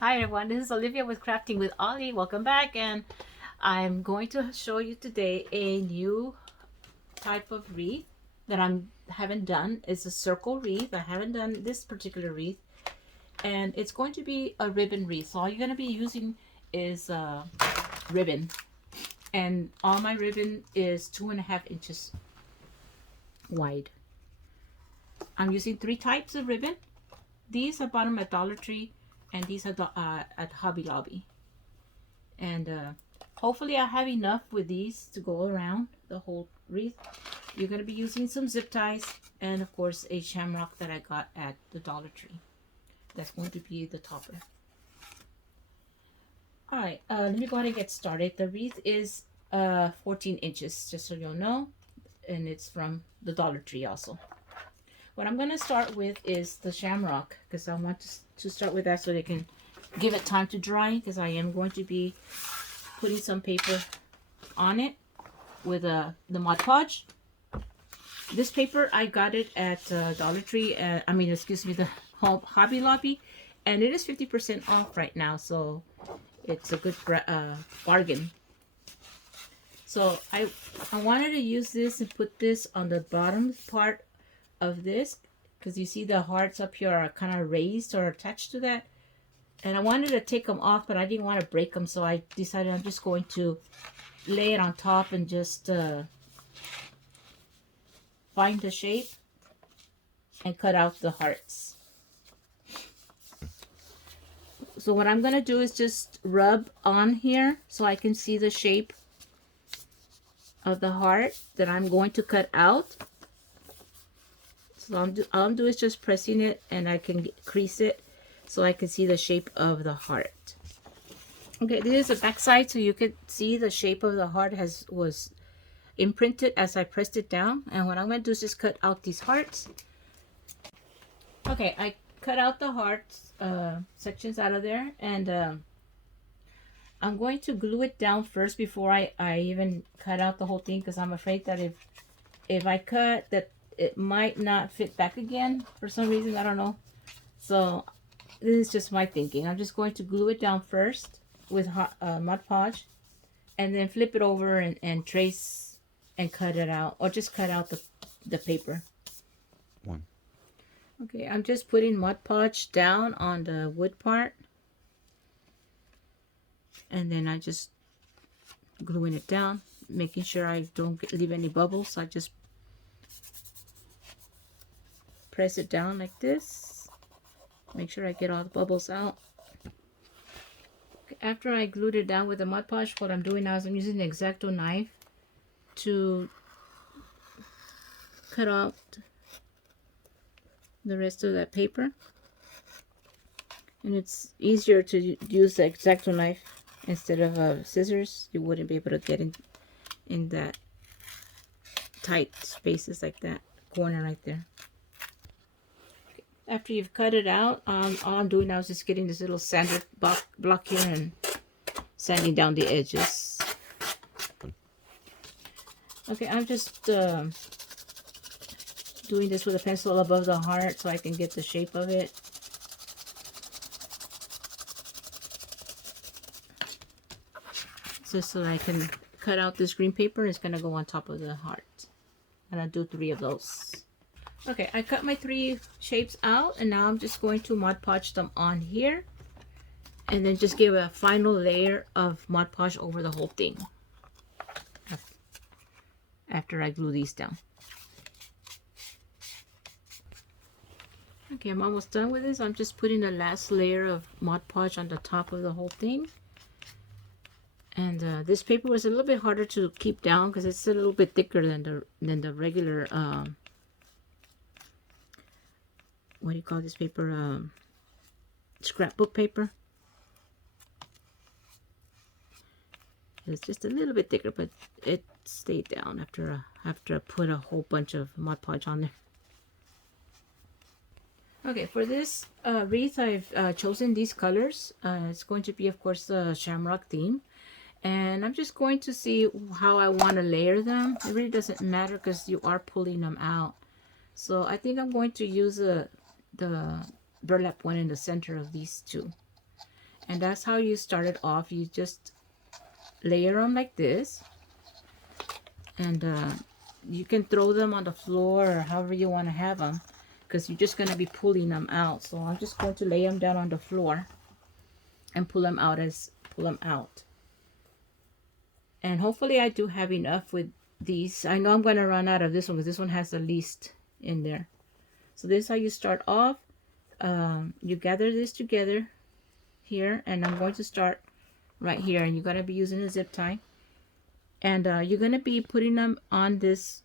Hi everyone, this is Olivia with Crafting with Ollie. Welcome back, and I'm going to show you today a new type of wreath that I haven't done. It's a circle wreath. I haven't done this particular wreath, and it's going to be a ribbon wreath. So all you're going to be using is ribbon, and all my ribbon is 2.5 inches wide. I'm using 3 types of ribbon. These I bought them at Dollar Tree, and these are at Hobby Lobby. And hopefully I have enough with these to go around the whole wreath. You're going to be using some zip ties and of course a shamrock that I got at the Dollar Tree. That's going to be the topper. Alright, let me go ahead and get started. The wreath is 14 inches, just so you'll know, and it's from the Dollar Tree also. What I'm going to start with is the shamrock, because I want to start with that so they can give it time to dry, because I am going to be putting some paper on it with the Mod Podge. This paper, I got it at Dollar Tree, excuse me, the Hobby Lobby, and it is 50% off right now, so it's a good bargain. So I wanted to use this and put this on the bottom part of this, because you see the hearts up here are kind of raised or attached to that, and I wanted to take them off, but I didn't want to break them, so I decided I'm just going to lay it on top and just find the shape and cut out the hearts. So what I'm going to do is just rub on here so I can see the shape of the heart that I'm going to cut out. So all I'm doing is just pressing it, and I can crease it so I can see the shape of the heart. Okay, this is the back side, so you could see the shape of the heart was imprinted as I pressed it down. And what I'm going to do is just cut out these hearts. Okay, I cut out the hearts sections out of there, and I'm going to glue it down first before I even cut out the whole thing, because I'm afraid that if I cut that, it might not fit back again for some reason. I don't know. So this is just my thinking. I'm just going to glue it down first with Mod Podge, and then flip it over and trace and cut it out, or just cut out the paper. One. Okay, I'm just putting Mod Podge down on the wood part, and then I just gluing it down, making sure I don't leave any bubbles. I just press it down like this, make sure I get all the bubbles out. Okay, after I glued it down with the Mod Podge, what I'm doing now is I'm using the X-Acto knife to cut out the rest of that paper. And it's easier to use the X-Acto knife instead of scissors. You wouldn't be able to get in that tight spaces like that corner right there. After you've cut it out, all I'm doing now is just getting this little sander block here and sanding down the edges. Okay, I'm just doing this with a pencil above the heart so I can get the shape of it. Just so I can cut out this green paper. It's going to go on top of the heart. And I'll do 3 of those. Okay, I cut my 3 shapes out, and now I'm just going to Mod Podge them on here, and then just give a final layer of Mod Podge over the whole thing after I glue these down. Okay, I'm almost done with this. I'm just putting the last layer of Mod Podge on the top of the whole thing. And this paper was a little bit harder to keep down because it's a little bit thicker than the regular what do you call this paper? Scrapbook paper. It's just a little bit thicker, but it stayed down after I put a whole bunch of Mod Podge on there. Okay, for this wreath, I've chosen these colors. It's going to be, of course, the Shamrock theme. And I'm just going to see how I want to layer them. It really doesn't matter because you are pulling them out. So I think I'm going to use the burlap one in the center of these 2. And that's how you start it off. You just layer them like this, and you can throw them on the floor or however you want to have them, because you're just going to be pulling them out. So I'm just going to lay them down on the floor and pull them out. And hopefully I do have enough with these. I know I'm going to run out of this one because this one has the least in there. So this is how you start off. You gather this together here, and I'm going to start right here, and you're going to be using a zip tie, and you're going to be putting them on this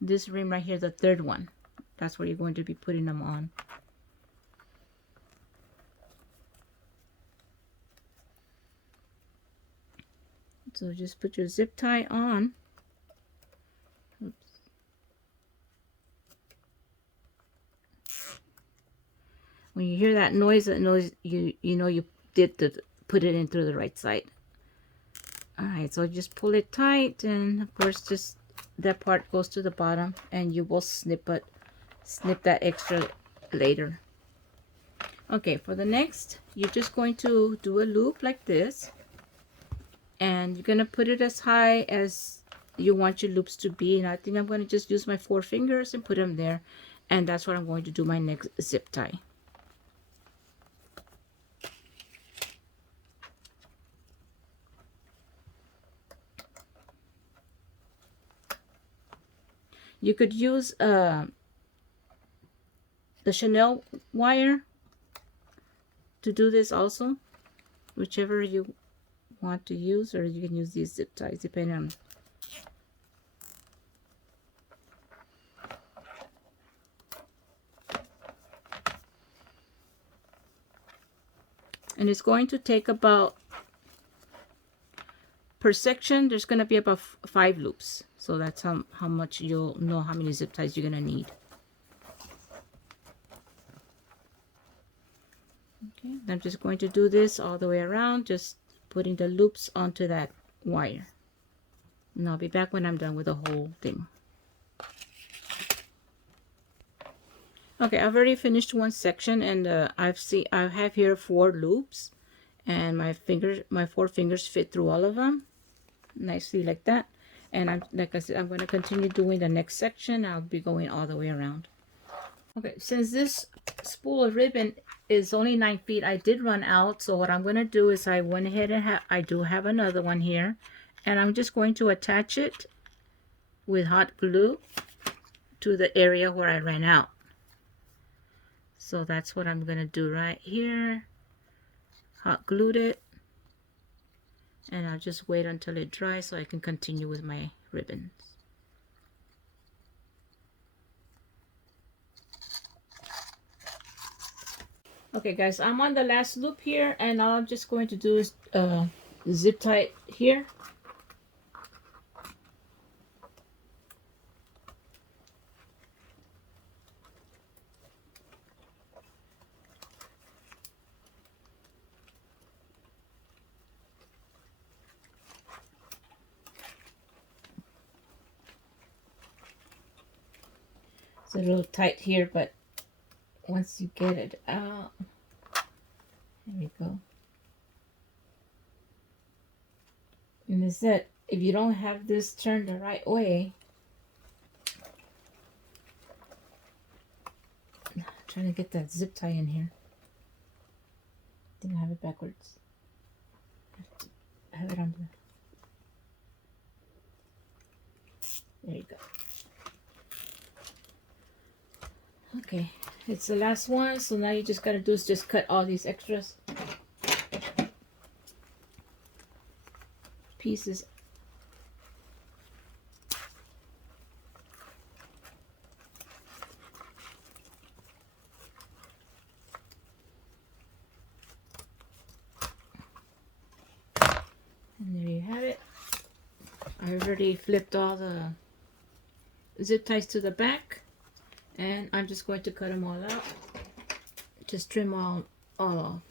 rim right here, the third one. That's where you're going to be putting them on. So just put your zip tie on. Oops. When you hear that noise, you know you did put it in through the right side. Alright, so just pull it tight, and of course just that part goes to the bottom, and you will snip that extra later. Okay, for the next, you're just going to do a loop like this, and you're going to put it as high as you want your loops to be. And I think I'm going to just use my 4 fingers and put them there, and that's what I'm going to do my next zip tie. You could use the Chanel wire to do this also, whichever you want to use, or you can use these zip ties depending on. And it's going to take about, per section, there's going to be about 5 loops. So that's how much you'll know how many zip ties you're going to need. Okay, I'm just going to do this all the way around, just putting the loops onto that wire. And I'll be back when I'm done with the whole thing. Okay, I've already finished one section, and I have here 4 loops, and my 4 fingers fit through all of them nicely like that. And like I said, I'm going to continue doing the next section. I'll be going all the way around. Okay, since this spool of ribbon is only 9 feet, I did run out. So what I'm going to do is I went ahead and I do have another one here, and I'm just going to attach it with hot glue to the area where I ran out. So that's what I'm going to do right here. Hot glued it. And I'll just wait until it dries so I can continue with my ribbons. Okay guys, I'm on the last loop here, and all I'm just going to do is zip tie it here. It's a little tight here, but once you get it out, there we go. And is that if you don't have this turned the right way, I'm trying to get that zip tie in here. I think I have it backwards. I have it on the. There you go. Okay, it's the last one, so now you just gotta do is just cut all these extras pieces. And there you have it. I already flipped all the zip ties to the back, and I'm just going to cut them all out. Just trim all off.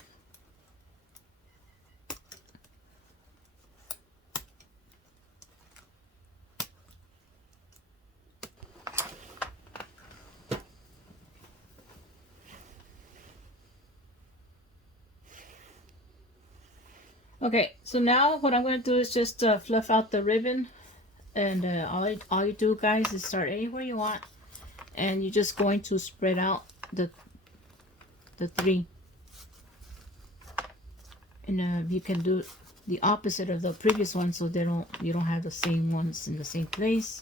Okay, so now what I'm going to do is just fluff out the ribbon. And all you do, guys, is start anywhere you want. And you're just going to spread out the three. And you can do the opposite of the previous one, so you don't have the same ones in the same place.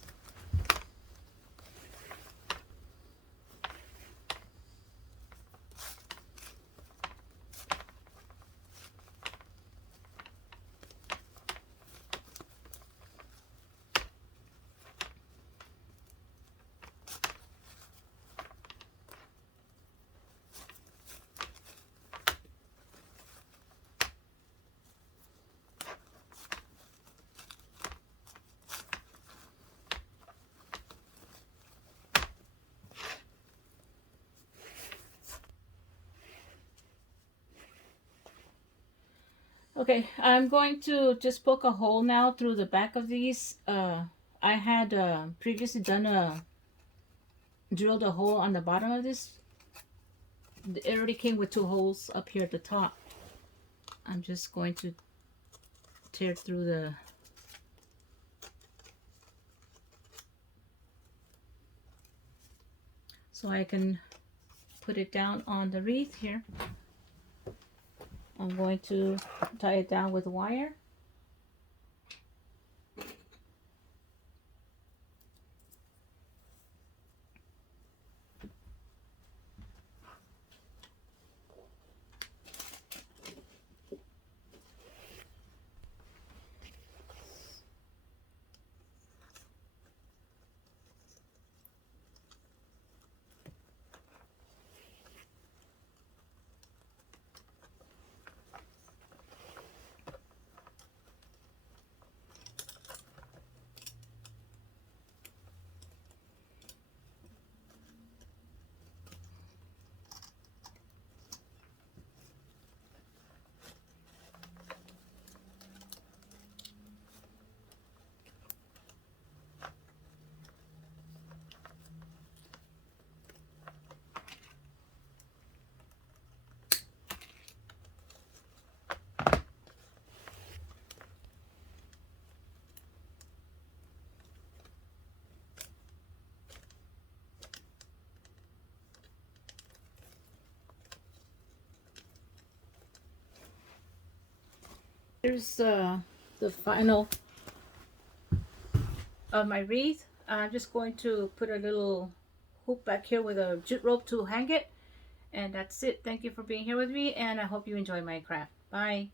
Okay, I'm going to just poke a hole now through the back of these. I had previously drilled a hole on the bottom of this. It already came with two holes up here at the top. I'm just going to tear through the so I can put it down on the wreath here. I'm going to tie it down with wire. Here's the final of my wreath. I'm just going to put a little hoop back here with a jute rope to hang it. And that's it. Thank you for being here with me, and I hope you enjoy my craft. Bye.